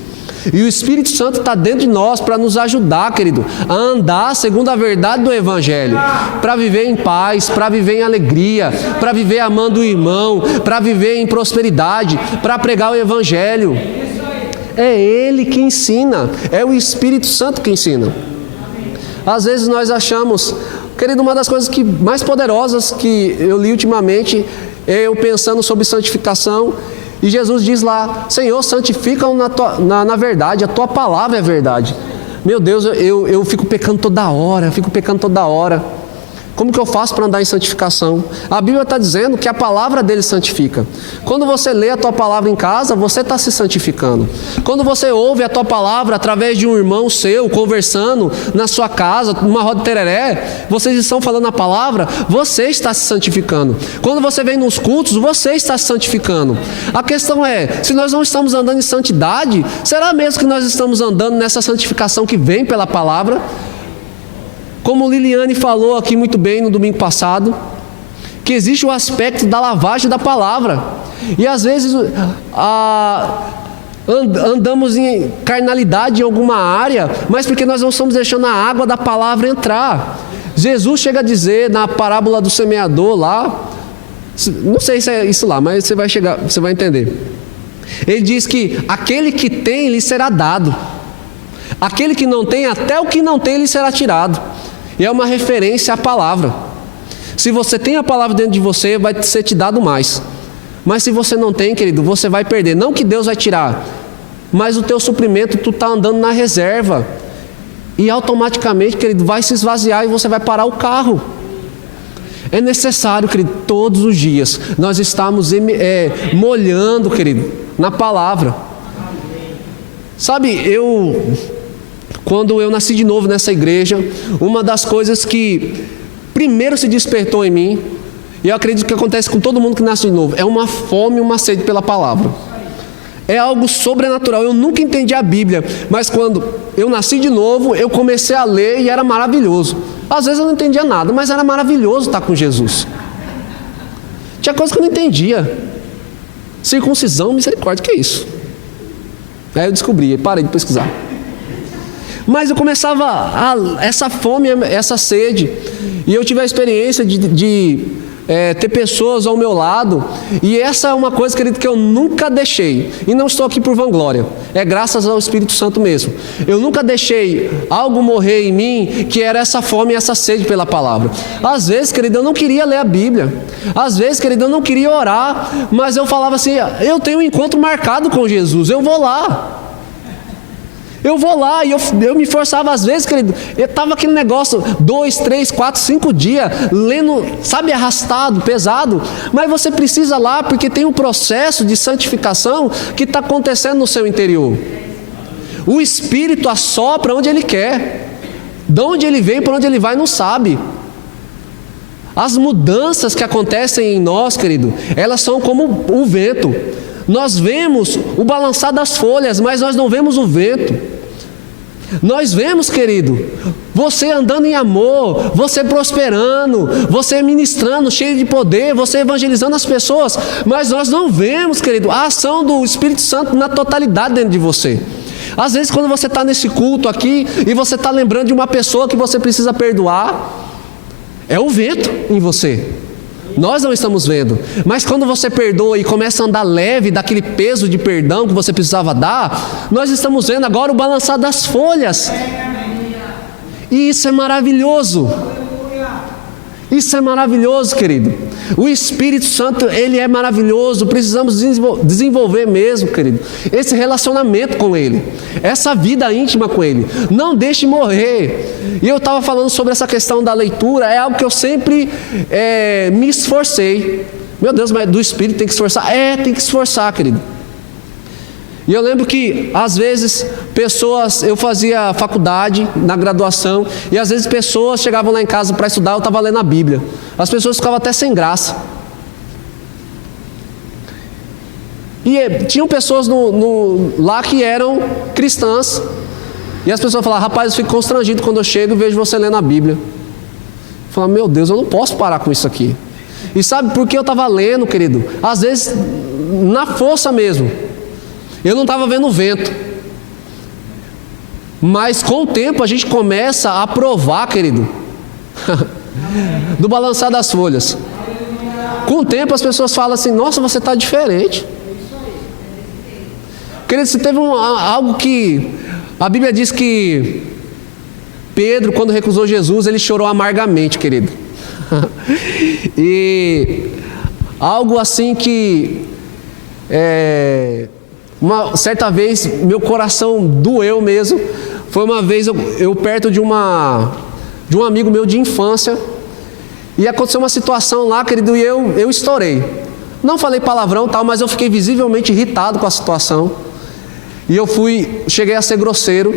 E o Espírito Santo está dentro de nós para nos ajudar, querido, a andar segundo a verdade do Evangelho, para viver em paz, para viver em alegria, para viver amando o irmão, para viver em prosperidade, para pregar o Evangelho. É Ele que ensina, é o Espírito Santo que ensina. Às vezes nós achamos, querido, uma das coisas mais poderosas que eu li ultimamente, é eu pensando sobre santificação. E Jesus diz lá: Senhor, santifica-o na verdade, a tua palavra é verdade. Meu Deus, eu fico pecando toda hora, Como que eu faço para andar em santificação? A Bíblia está dizendo que a palavra dele santifica. Quando você lê a tua palavra em casa, você está se santificando. Quando você ouve a tua palavra através de um irmão seu, conversando na sua casa, numa roda de tereré, vocês estão falando a palavra, você está se santificando. Quando você vem nos cultos, você está se santificando. A questão é, se nós não estamos andando em santidade, será mesmo que nós estamos andando nessa santificação que vem pela palavra? Como Liliane falou aqui muito bem no domingo passado, que existe o aspecto da lavagem da palavra. E às vezes andamos em carnalidade em alguma área, mas porque nós não estamos deixando a água da palavra entrar. Jesus chega a dizer na parábola do semeador lá, não sei se é isso lá, mas você vai entender. Ele diz que aquele que tem lhe será dado, aquele que não tem, até o que não tem lhe será tirado. E é uma referência à palavra. Se você tem a palavra dentro de você, vai ser te dado mais. Mas se você não tem, querido, você vai perder. Não que Deus vai tirar, mas o teu suprimento, tu está andando na reserva. E automaticamente, querido, vai se esvaziar e você vai parar o carro. É necessário, querido, todos os dias nós estamos molhando, querido, na palavra. Sabe, quando eu nasci de novo nessa igreja, uma das coisas que primeiro se despertou em mim, e eu acredito que acontece com todo mundo que nasce de novo, é uma fome e uma sede pela palavra. É algo sobrenatural. Eu nunca entendi a Bíblia, mas quando eu nasci de novo, eu comecei a ler e era maravilhoso. Às vezes eu não entendia nada, mas era maravilhoso estar com Jesus. Tinha coisa que eu não entendia. Circuncisão, misericórdia, que é isso? Aí eu descobri, parei de pesquisar. Mas eu começava essa fome, essa sede, e eu tive a experiência de ter pessoas ao meu lado, e essa é uma coisa, querido, que eu nunca deixei, e não estou aqui por vanglória, é graças ao Espírito Santo mesmo. Eu nunca deixei algo morrer em mim, que era essa fome e essa sede pela palavra. Às vezes, querido, eu não queria ler a Bíblia, às vezes, querido, eu não queria orar, mas eu falava assim: eu tenho um encontro marcado com Jesus, eu vou lá. E eu me forçava às vezes, querido, eu estava aquele negócio, 2, 3, 4, 5 dias, lendo, sabe, arrastado, pesado, mas você precisa lá, porque tem um processo de santificação que está acontecendo no seu interior. O Espírito assopra onde Ele quer. De onde ele vem, para onde ele vai, não sabe. As mudanças que acontecem em nós, querido, elas são como o vento. Nós vemos o balançar das folhas, mas nós não vemos o vento. Nós vemos, querido, você andando em amor, você prosperando, você ministrando, cheio de poder, você evangelizando as pessoas, mas nós não vemos, querido, a ação do Espírito Santo na totalidade dentro de você. Às vezes quando você está nesse culto aqui, e você está lembrando de uma pessoa que você precisa perdoar, é o vento em você. Nós não estamos vendo, mas quando você perdoa e começa a andar leve daquele peso de perdão que você precisava dar, nós estamos vendo agora o balançar das folhas. E isso é maravilhoso. Isso é maravilhoso, querido. O Espírito Santo, ele é maravilhoso. Precisamos desenvolver mesmo, querido, esse relacionamento com ele, essa vida íntima com ele. Não deixe morrer. E eu estava falando sobre essa questão da leitura. É algo que eu sempre me esforcei. Meu Deus, mas do Espírito tem que esforçar? Tem que esforçar, querido. E eu lembro que, às vezes, eu fazia faculdade, na graduação, e às vezes pessoas chegavam lá em casa para estudar, eu estava lendo a Bíblia. As pessoas ficavam até sem graça. E tinham pessoas lá que eram cristãs, e as pessoas falavam: rapaz, eu fico constrangido quando eu chego e vejo você lendo a Bíblia. Eu falava: meu Deus, eu não posso parar com isso aqui. E sabe por que eu estava lendo, querido? Às vezes, na força mesmo. Eu não estava vendo o vento. Mas com o tempo a gente começa a provar, querido, do balançar das folhas. Com o tempo as pessoas falam assim: nossa, você está diferente. Querido, se teve algo que a Bíblia diz que Pedro, quando recusou Jesus, ele chorou amargamente, querido. E algo assim que uma certa vez meu coração doeu mesmo. Foi uma vez eu perto de um amigo meu de infância, e aconteceu uma situação lá, querido, e eu estourei. Não falei palavrão tal, mas eu fiquei visivelmente irritado com a situação. E cheguei a ser grosseiro.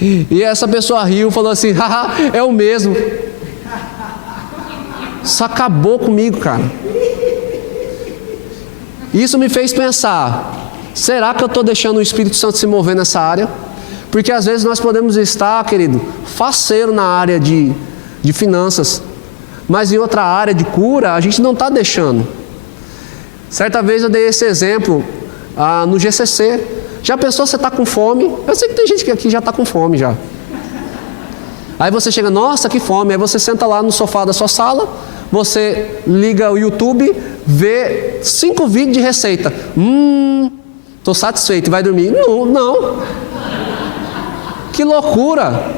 E essa pessoa riu, falou assim: haha, é o mesmo. Isso acabou comigo, cara. Isso me fez pensar: será que eu estou deixando o Espírito Santo se mover nessa área? Porque às vezes nós podemos estar, querido, faceiro na área de finanças, mas em outra área de cura a gente não está deixando. Certa vez eu dei esse exemplo no GCC. Já pensou, você está com fome? Eu sei que tem gente que aqui já está com fome já. Aí você chega: nossa, que fome. Aí você senta lá no sofá da sua sala, você liga o YouTube, vê 5 vídeos de receita. Estou satisfeito, e vai dormir. Não. Que loucura.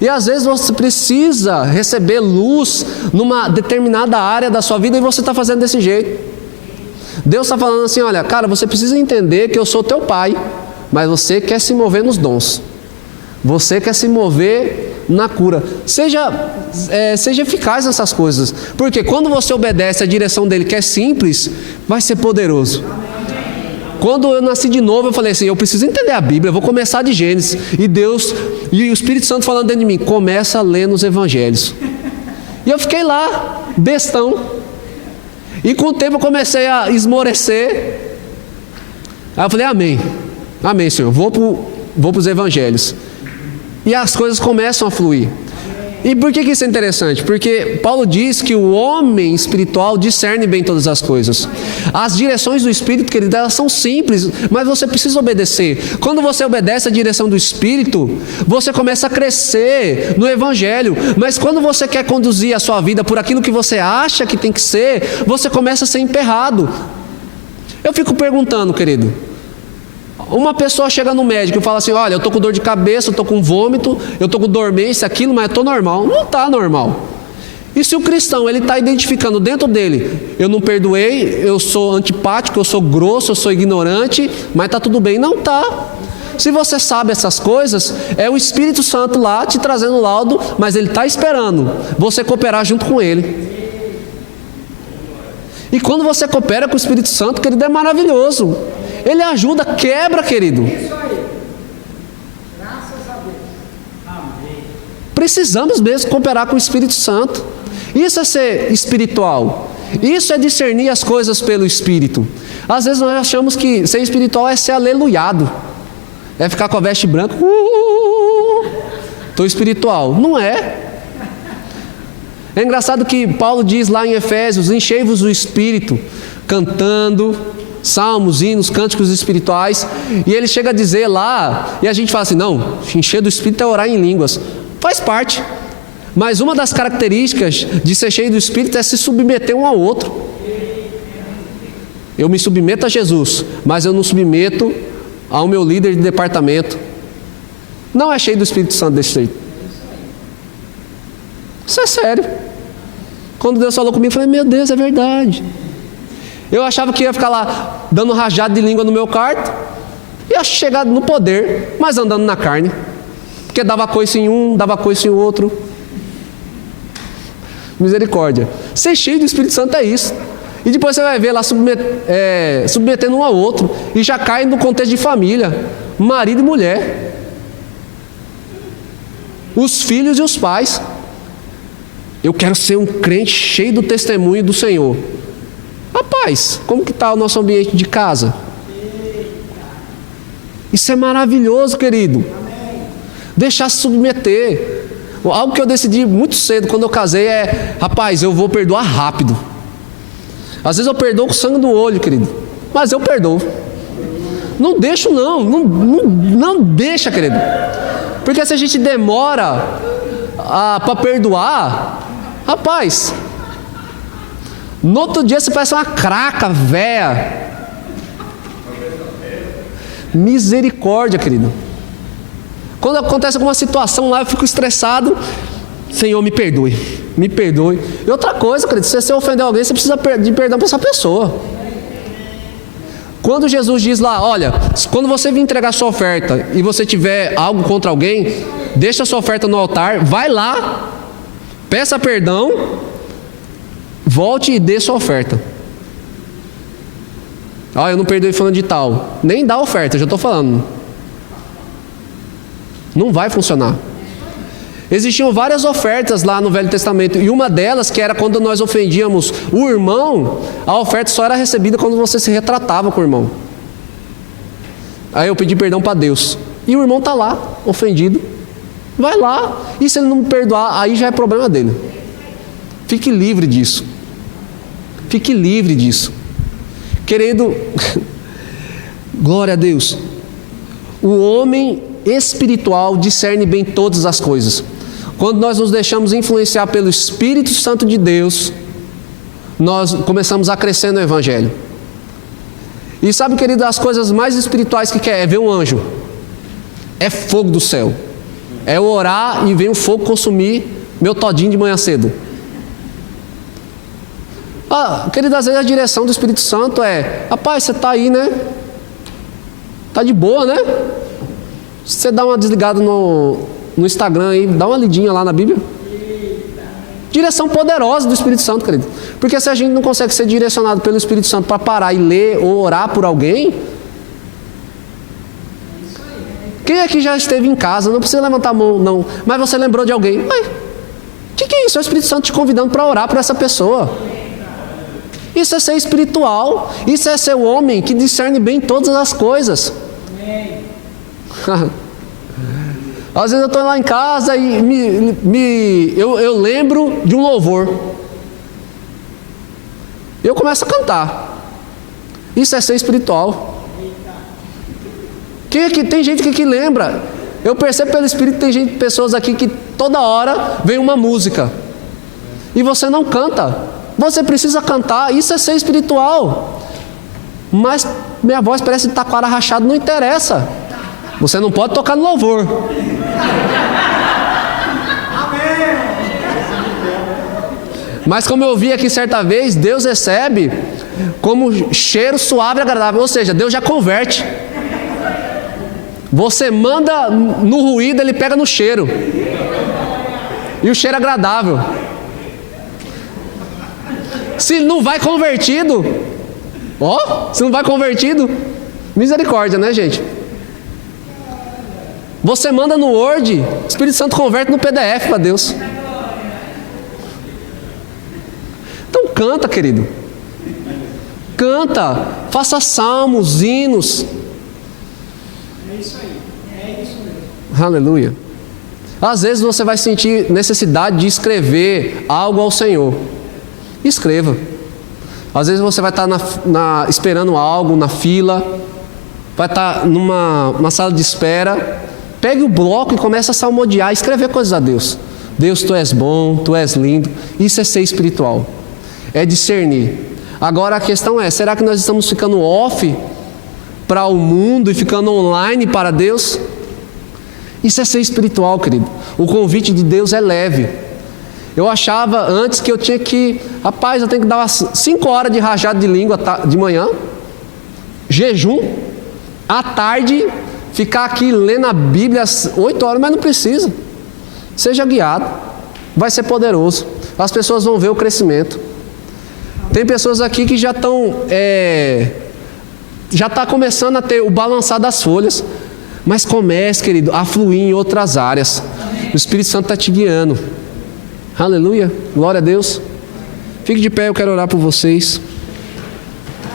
E às vezes você precisa receber luz numa determinada área da sua vida, e você está fazendo desse jeito. Deus está falando assim: olha, cara, você precisa entender que eu sou teu pai, mas você quer se mover nos dons, você quer se mover na cura. Seja eficaz nessas coisas, porque quando você obedece a direção dele, que é simples, vai ser poderoso. Quando eu nasci de novo, eu falei assim: eu preciso entender a Bíblia, eu vou começar de Gênesis. E o Espírito Santo falando dentro de mim: começa a ler nos Evangelhos. E eu fiquei lá, bestão. E com o tempo eu comecei a esmorecer. Aí eu falei: amém, Senhor, vou para os Evangelhos. E as coisas começam a fluir. E por que isso é interessante? Porque Paulo diz que o homem espiritual discerne bem todas as coisas. As direções do Espírito, querido, elas são simples, mas você precisa obedecer. Quando você obedece a direção do Espírito, você começa a crescer no Evangelho. Mas quando você quer conduzir a sua vida por aquilo que você acha que tem que ser, você começa a ser emperrado. Eu fico perguntando, querido, uma pessoa chega no médico e fala assim: olha, eu estou com dor de cabeça, eu estou com vômito, eu estou com dormência, aquilo, mas eu estou normal. Não está normal. E se o cristão, ele está identificando dentro dele: eu não perdoei, eu sou antipático, eu sou grosso, eu sou ignorante, mas está tudo bem. Não está. Se você sabe essas coisas, é o Espírito Santo lá te trazendo laudo, mas ele está esperando você cooperar junto com ele. E quando você coopera com o Espírito Santo, querido, é maravilhoso. Ele ajuda, quebra, querido. Isso aí. Graças a Deus. Amém. Precisamos mesmo cooperar com o Espírito Santo. Isso é ser espiritual. Isso é discernir as coisas pelo Espírito. Às vezes nós achamos que ser espiritual é ser aleluiado. É ficar com a veste branca. Estou espiritual. Não é. É engraçado que Paulo diz lá em Efésios: enchei-vos do Espírito, cantando salmos, hinos, cânticos espirituais. E ele chega a dizer lá, e a gente fala assim: não, encher do Espírito é orar em línguas. Faz parte. Mas uma das características de ser cheio do Espírito é se submeter um ao outro. Eu me submeto a Jesus, mas eu não submeto ao meu líder de departamento. Não é cheio do Espírito Santo desse jeito. Isso é sério. Quando Deus falou comigo, eu falei: meu Deus, é verdade. Eu achava que ia ficar lá dando rajada de língua no meu quarto, ia chegar no poder, mas andando na carne, porque dava coice em um, dava coice em outro. Misericórdia. Ser cheio do Espírito Santo é isso. E depois você vai ver lá submetendo um ao outro, e já cai no contexto de família, marido e mulher, os filhos e os pais. Eu quero ser um crente cheio do testemunho do Senhor. Rapaz, como que está o nosso ambiente de casa? Isso é maravilhoso, querido. Deixar se submeter. Algo que eu decidi muito cedo quando eu casei é: rapaz, eu vou perdoar rápido. Às vezes eu perdoo com sangue no olho, querido, mas eu perdoo. Não deixo não deixa, querido. Porque se a gente demora para perdoar, rapaz, no outro dia você parece uma craca véia. Misericórdia, querido. Quando acontece alguma situação lá, eu fico estressado. Senhor, me perdoe, me perdoe. E outra coisa, querido, se você ofendeu alguém, você precisa de perdão para essa pessoa. Quando Jesus diz lá: olha, quando você vir entregar sua oferta e você tiver algo contra alguém, deixa a sua oferta no altar, vai lá, peça perdão, volte e dê sua oferta. Eu não perdoei falando de tal. Nem dá oferta, já estou falando. Não vai funcionar. Existiam várias ofertas lá no Velho Testamento, e uma delas, que era quando nós ofendíamos o irmão, a oferta só era recebida quando você se retratava com o irmão. Aí eu pedi perdão para Deus, e o irmão está lá, ofendido, vai lá, e se ele não me perdoar, aí já é problema dele. Fique livre disso. Fique livre disso. Querido, glória a Deus. O homem espiritual discerne bem todas as coisas. Quando nós nos deixamos influenciar pelo Espírito Santo de Deus, nós começamos a crescer no Evangelho. E sabe, querido, as coisas mais espirituais que quer é ver um anjo. É fogo do céu. É orar e vem o fogo consumir meu todinho de manhã cedo. Querido, às vezes a direção do Espírito Santo é: rapaz, você está aí, né? Está de boa, né? Você dá uma desligada no Instagram aí, dá uma lidinha lá na Bíblia. Direção poderosa do Espírito Santo, querido. Porque se a gente não consegue ser direcionado pelo Espírito Santo para parar e ler ou orar por alguém, quem aqui já esteve em casa, não precisa levantar a mão, não, mas você lembrou de alguém? O que é isso? É o Espírito Santo te convidando para orar por essa pessoa. Isso é ser espiritual. Isso é ser o homem que discerne bem todas as coisas. Às vezes eu estou lá em casa e eu lembro de um louvor. Eu começo a cantar. Isso é ser espiritual. Tem gente que lembra. Eu percebo pelo Espírito que tem pessoas aqui que toda hora vem uma música e você não canta. Você precisa cantar. Isso é ser espiritual. Mas minha voz parece taquara rachado, não interessa. Você não pode tocar no louvor. Mas como eu vi aqui certa vez, Deus recebe como cheiro suave e agradável. Ou seja, Deus já converte. Você manda no ruído, Ele pega no cheiro. E o cheiro é agradável. Se não vai convertido, se não vai convertido, misericórdia, né, gente? Você manda no Word, o Espírito Santo converte no PDF para Deus. Então canta, querido. Canta, faça salmos, hinos. É isso aí, é isso mesmo. Aleluia. Às vezes você vai sentir necessidade de escrever algo ao Senhor. Escreva. Às vezes você vai estar esperando algo na fila, vai estar numa sala de espera. Pegue o bloco e comece a salmodiar, escrever coisas a Deus. Deus, Tu és bom, Tu és lindo. Isso é ser espiritual, é discernir. Agora a questão é, será que nós estamos ficando off para o mundo e ficando online para Deus? Isso é ser espiritual, querido. O convite de Deus é leve. Eu achava antes que eu tinha que... Rapaz, eu tenho que dar umas 5 horas de rajada de língua de manhã, jejum, à tarde, ficar aqui lendo a Bíblia às 8 horas, mas não precisa. Seja guiado, vai ser poderoso. As pessoas vão ver o crescimento. Tem pessoas aqui que já estão... já está começando a ter o balançar das folhas. Mas comece, querido, a fluir em outras áreas. O Espírito Santo está te guiando. Aleluia, glória a Deus. Fique de pé, eu quero orar por vocês.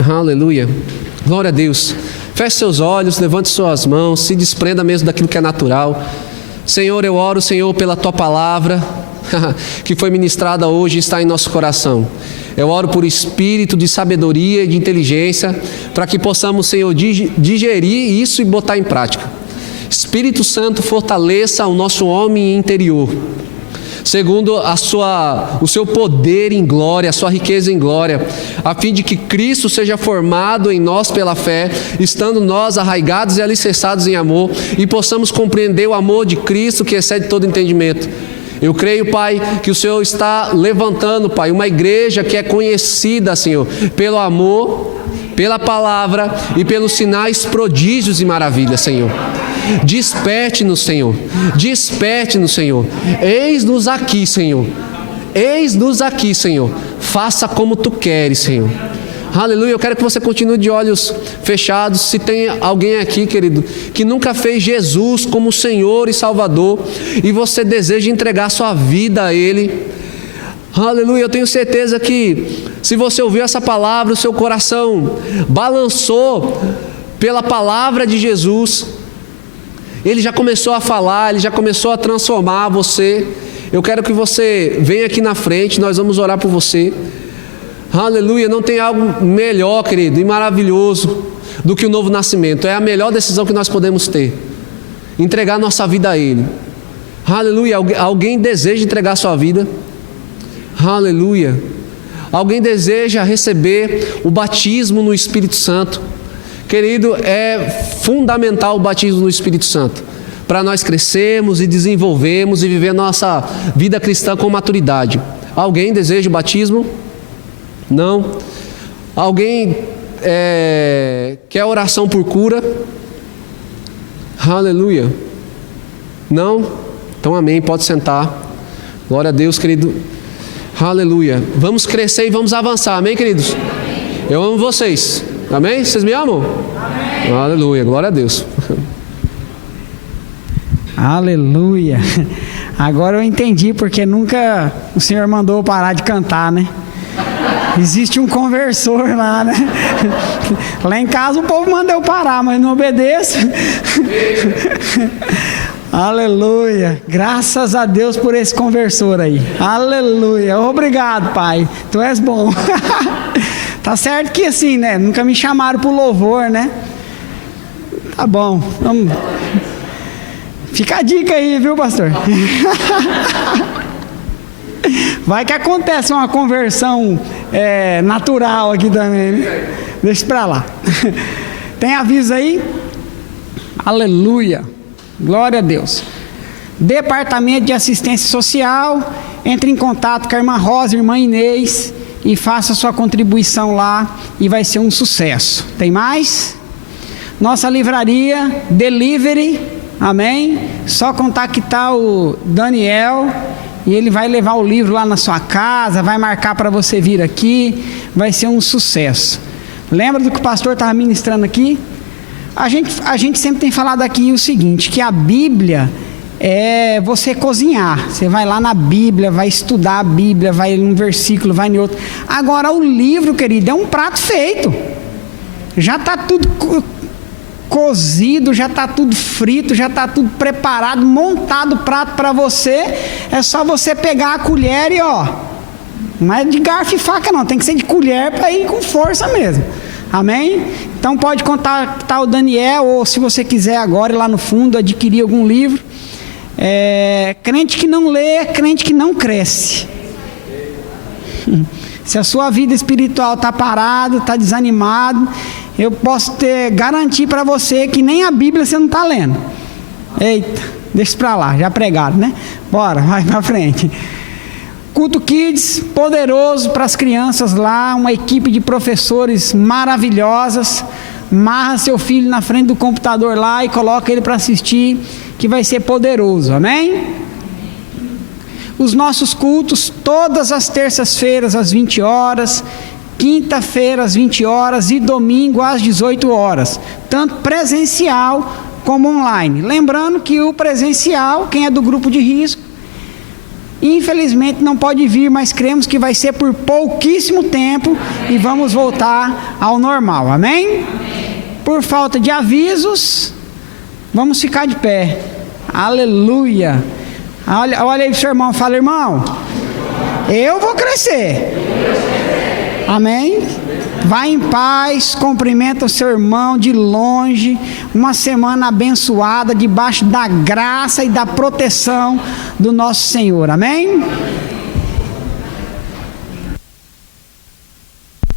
Aleluia, glória a Deus. Feche seus olhos, levante suas mãos, se desprenda mesmo daquilo que é natural. Senhor, eu oro, Senhor, pela Tua palavra que foi ministrada hoje e está em nosso coração. Eu oro por espírito de sabedoria e de inteligência, para que possamos, Senhor, digerir isso e botar em prática. Espírito Santo, fortaleça o nosso homem interior, segundo o seu poder em glória, a sua riqueza em glória, a fim de que Cristo seja formado em nós pela fé, estando nós arraigados e alicerçados em amor, e possamos compreender o amor de Cristo que excede todo entendimento. Eu creio, Pai, que o Senhor está levantando, Pai, uma igreja que é conhecida, Senhor, pelo amor, pela palavra e pelos sinais, prodígios e maravilhas, Senhor. Desperte-nos, Senhor. Desperte-nos, Senhor. Eis-nos aqui, Senhor. Eis-nos aqui, Senhor. Faça como Tu queres, Senhor. Aleluia, eu quero que você continue de olhos fechados. Se tem alguém aqui, querido, que nunca fez Jesus como Senhor e Salvador, e você deseja entregar sua vida a Ele, aleluia, eu tenho certeza que se você ouviu essa palavra, o seu coração balançou pela palavra de Jesus. Ele já começou a falar, Ele já começou a transformar você. Eu quero que você venha aqui na frente, nós vamos orar por você. Aleluia, não tem algo melhor, querido, e maravilhoso do que o novo nascimento. É a melhor decisão que nós podemos ter, entregar nossa vida a Ele. Aleluia, alguém deseja entregar sua vida? Aleluia. Alguém deseja receber o batismo no Espírito Santo? Querido, é fundamental o batismo no Espírito Santo, para nós crescermos e desenvolvermos e viver nossa vida cristã com maturidade. Alguém deseja o batismo? Não? Alguém quer oração por cura? Aleluia. Não? Então amém, pode sentar. Glória a Deus, querido. Aleluia. Vamos crescer e vamos avançar, amém, queridos? Eu amo vocês, amém? Vocês me amam? Amém. Aleluia, glória a Deus. Aleluia. Agora eu entendi porque nunca o Senhor mandou eu parar de cantar, né? Existe um conversor lá, né? Lá em casa o povo manda eu parar, mas não obedeço. Aleluia. Graças a Deus por esse conversor aí. Aleluia. Obrigado, Pai. Tu és bom. Tá certo que assim, né? Nunca me chamaram pro louvor, né? Tá bom. Vamos. Fica a dica aí, viu, pastor? Vai que acontece uma conversão natural aqui também, né? Deixa pra lá. Tem aviso aí? Aleluia. Glória a Deus. Departamento de Assistência Social, entre em contato com a irmã Rosa, irmã Inês, e faça sua contribuição lá e vai ser um sucesso. Tem mais? Nossa livraria, delivery, amém? Só contactar o Daniel e ele vai levar o livro lá na sua casa, vai marcar para você vir aqui, vai ser um sucesso. Lembra do que o pastor estava ministrando aqui? A gente sempre tem falado aqui o seguinte, que a Bíblia é você cozinhar. Você vai lá na Bíblia, vai estudar a Bíblia, vai num versículo, vai em outro. Agora o livro, querido, é um prato feito. Já está tudo cozido, já está tudo frito, já está tudo preparado, montado o prato para você. É só você pegar a colher e não é de garfo e faca não, tem que ser de colher para ir com força mesmo. Amém? Então pode contactar o Daniel, ou se você quiser agora ir lá no fundo adquirir algum livro. Crente que não lê é crente que não cresce. Se a sua vida espiritual está parada, está desanimado, eu posso garantir para você que nem a Bíblia você não está lendo. Eita, deixa para lá, já pregaram, né? Bora, vai para frente. Culto Kids, poderoso para as crianças lá, uma equipe de professores maravilhosas. Marra seu filho na frente do computador lá e coloca ele para assistir, que vai ser poderoso, amém? Os nossos cultos, todas as terças-feiras às 20 horas, quinta-feira às 20 horas e domingo às 18 horas, tanto presencial como online. Lembrando que o presencial, quem é do grupo de risco, infelizmente não pode vir, mas cremos que vai ser por pouquíssimo tempo e vamos voltar ao normal, amém? Por falta de avisos, vamos ficar de pé. Aleluia. Olha aí pro seu irmão, fala: irmão, eu vou crescer. Amém? Vai em paz, cumprimenta o seu irmão de longe. Uma semana abençoada, debaixo da graça e da proteção do nosso Senhor. Amém?